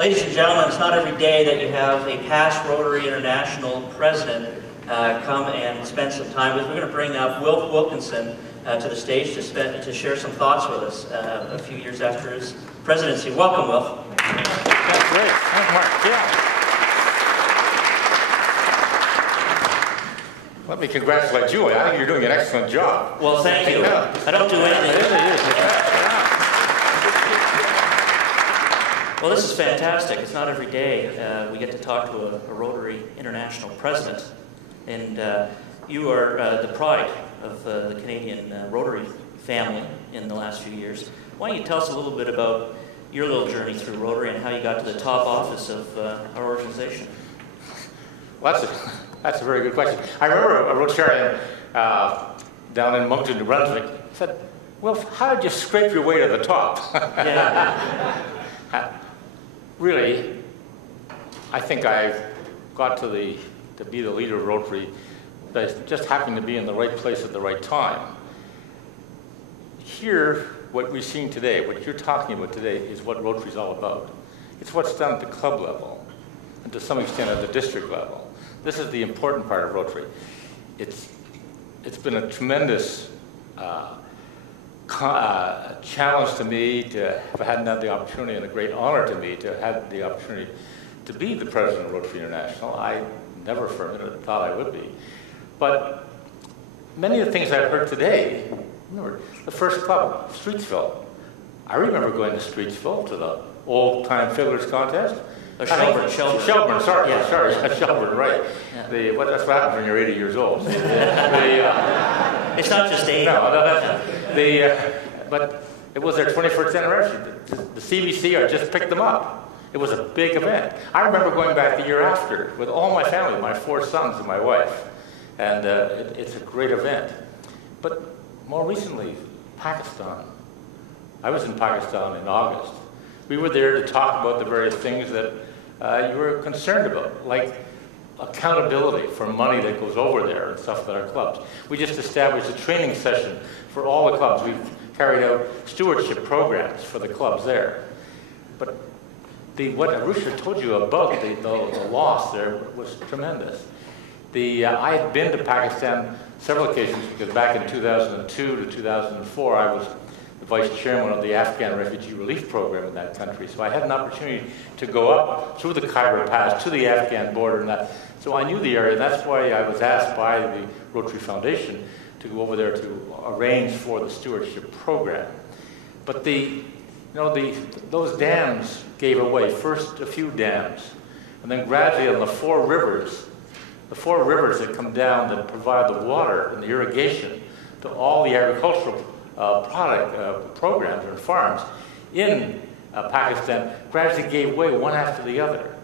Ladies and gentlemen, it's not every day that you have a past Rotary International president come and spend some time with us. We're going to bring up Wilf Wilkinson to the stage to share some thoughts with us a few years after his presidency. Welcome, Wilf. That's great. Thanks, Mark. Yeah. Let me congratulate you. I think you're doing an excellent job. Well, thank you. Yeah. I don't do anything. Well, this is fantastic. It's not every day we get to talk to a Rotary International president, and you are the pride of the Canadian Rotary family in the last few years. Why don't you tell us a little bit about your little journey through Rotary and how you got to the top office of our organization? Well, that's a very good question. I remember a Rotarian down in Moncton, New Brunswick, said, "Well, how did you scrape your way to the top?" Yeah. Really, I think I got to be the leader of Rotary by just happening to be in the right place at the right time. Here, what we're seeing today, what you're talking about today, is what Rotary is all about. It's what's done at the club level, and to some extent at the district level. This is the important part of Rotary. It's been a tremendous challenge to me to have had the opportunity, and a great honor to me to have the opportunity to be the president of Rotary International. I never for a minute thought I would be. But many of the things I've heard today, remember, the first club, Streetsville. I remember going to Streetsville to the old-time fiddlers contest. Shelburne, sorry, yeah. Shelburne, right. Yeah. That's what happens when you're 80 years old. It's not just 80. But it was their 21st anniversary. The CBC just picked them up. It was a big event. I remember going back the year after with all my family, my 4 sons and my wife. And it's a great event. But more recently, Pakistan. I was in Pakistan in August. We were there to talk about the various things that you were concerned about, like accountability for money that goes over there and stuff at our clubs. We just established a training session for all the clubs. We've carried out stewardship programs for the clubs there. But what Arusha told you about the loss there was tremendous. I had been to Pakistan several occasions because back in 2002 to 2004 I was the vice chairman of the Afghan Refugee Relief Program in that country. So I had an opportunity to go up through the Khyber Pass to the Afghan border, and that. So I knew the area. And that's why I was asked by the Rotary Foundation to go over there to arrange for the stewardship program. But those dams gave away. First a few dams, and then gradually on the 4 rivers that come down that provide the water and the irrigation to all the agricultural programs or farms in Pakistan gradually gave way one after the other.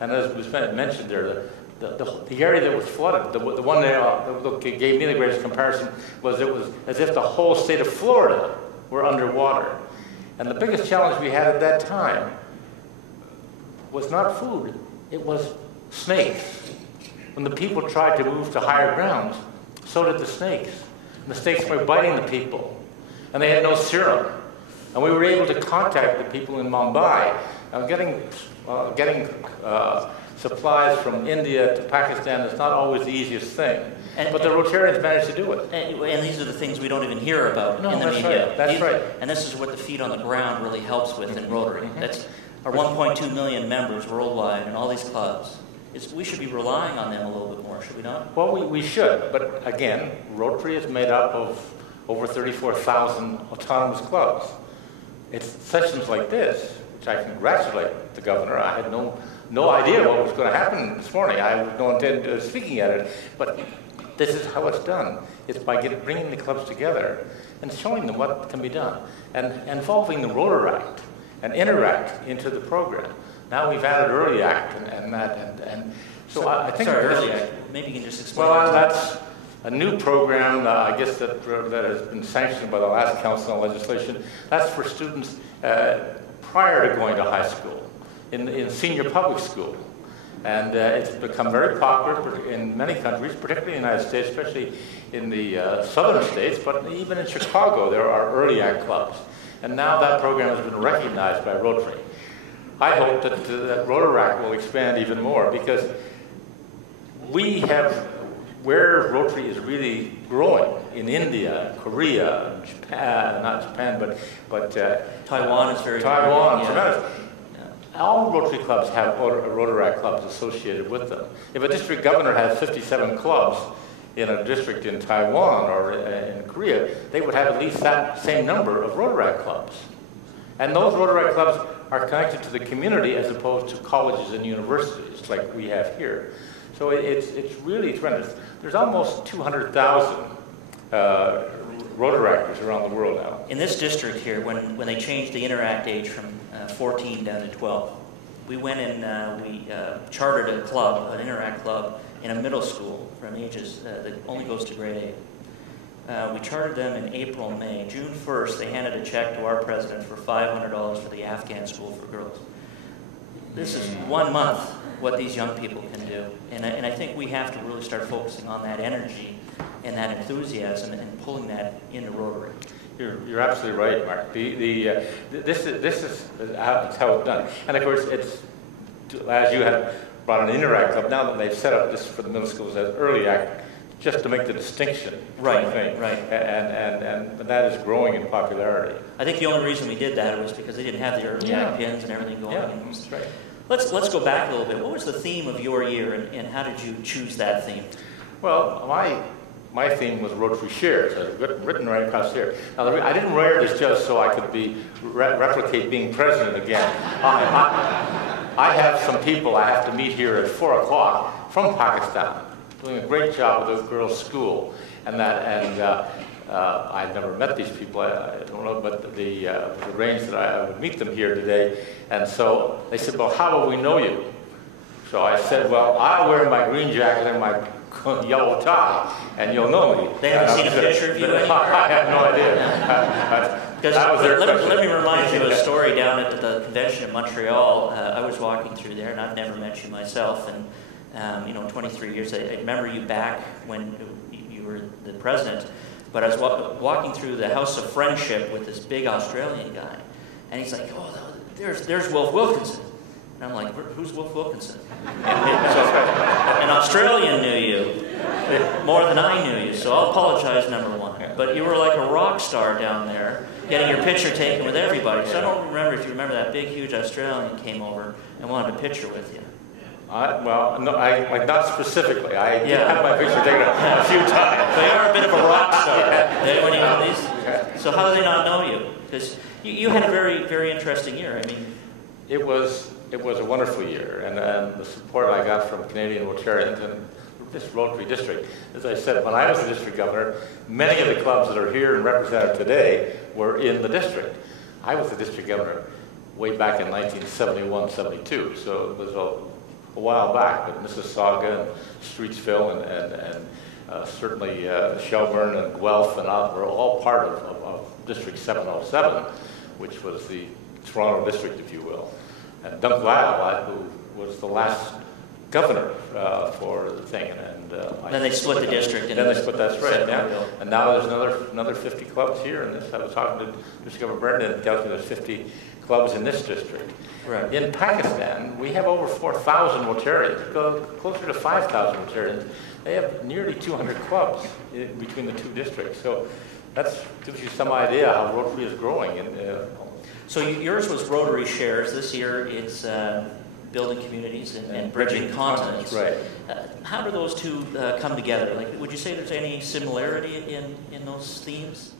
And as was mentioned there, the area that was flooded, the one that gave me the greatest comparison was it was as if the whole state of Florida were underwater. And the biggest challenge we had at that time was not food, it was snakes. When the people tried to move to higher grounds, so did the snakes. And the snakes were biting the people. And they had no serum. And we were able to contact the people in Mumbai. Getting supplies from India to Pakistan is not always the easiest thing. But the Rotarians managed to do it. And these are the things we don't even hear about in the media. That's right. And this is what the feet on the ground really helps with in Rotary. That's our 1.2 million members worldwide and all these clubs. We should be relying on them a little bit more, should we not? Well, we should. But again, Rotary is made up of over 34,000 autonomous clubs. It's sessions like this, which I congratulate the governor. I had no idea what was going to happen this morning. I had no intent of speaking at it. But this is how it's done. It's by bringing the clubs together and showing them what can be done, and involving the Rotaract and Interact into the program. Now we've added Early Act and so I think... Sorry, Early Act. Maybe you can just explain. Well, that's a new program, I guess, that has been sanctioned by the last council on legislation. That's for students prior to going to high school, in senior public school. And it's become very popular in many countries, particularly in the United States, especially in the southern states, but even in Chicago there are Early Act clubs. And now that program has been recognized by Rotary. I hope that Rotaract will expand even more, because we have, where Rotary is really growing, in India, Korea, Japan, not Japan, but Taiwan is very Taiwan, big, tremendous. All Rotary clubs have Rotaract clubs associated with them. If a district governor has 57 clubs in a district in Taiwan or in Korea, they would have at least that same number of Rotaract clubs. And those Rotaract clubs are connected to the community as opposed to colleges and universities like we have here. So it's really tremendous. There's almost 200,000 Rotaractors around the world now. In this district here, when they changed the interact age from 14 down to 12, we went and we chartered a club, an interact club, in a middle school from ages that only goes to grade 8. We chartered them in April, May. June 1st, they handed a check to our president for $500 for the Afghan school for girls. This is 1 month what these young people can do. And I think we have to really start focusing on that energy and that enthusiasm and pulling that into Rotary. You're absolutely right, Mark. This is how it's done. And of course, it's, as you have brought an interact club, now that they've set up this for the middle schools as early act, just to make the distinction. Right, thing. right. And that is growing in popularity. I think the only reason we did that was because they didn't have the early act pins and everything going. Yeah, that's right. Let's go back a little bit. What was the theme of your year, and how did you choose that theme? Well, my theme was Rotary Shares, written right across here. Now, I didn't wear this just so I could replicate being president again. I have some people I have to meet here at 4 o'clock from Pakistan, doing a great job with the girls' school, and I've never met these people. I don't know, but the arranged that I would meet them here today, and so they said, "Well, how will we know you?" So I said, "Well, I wear my green jacket and my yellow tie, and you'll know me." They haven't seen a picture of you anywhere? I have no idea. Let me remind you of a story down at the convention in Montreal. I was walking through there, and I've never met you myself. And 23 years, I remember you back when you were the president. But I was walking through the House of Friendship with this big Australian guy, and he's like, "Oh, there's Wilf Wilkinson." And I'm like, "Who's Wilf Wilkinson?" So, an Australian knew you more than I knew you, so I'll apologize, number one. But you were like a rock star down there, getting your picture taken with everybody. So I don't remember if you remember that big, huge Australian came over and wanted a picture with you. Well, no, not specifically. I did have my picture taken a few times. They are a bit of a rock star. So how do they not know you? Because you had a very, very interesting year. I mean, it was a wonderful year, and the support I got from Canadian Rotarians and this Rotary district. As I said, when I was the district governor, many of the clubs that are here and represented today were in the district. I was the district governor way back in 1971-72, so it was a while back, but Mississauga and Streetsville and certainly Shelburne and Guelph and were all part of District 707, which was the Toronto district, if you will. And Doug Lyle, who was the last governor for the thing, and then they split the district. Then they split. That's right. Yeah. And now there's another 50 clubs here. And I was talking to District Governor Brendan, and tells me there's 50 clubs in this district. Right. In Pakistan, we have over 4,000 Rotarians, closer to 5,000 Rotarians. They have nearly 200 clubs between the two districts. So that gives you some idea how Rotary is growing. So yours was Rotary Shares. This year it's building communities and bridging continents. Right. How do those two come together? Like, would you say there's any similarity in those themes?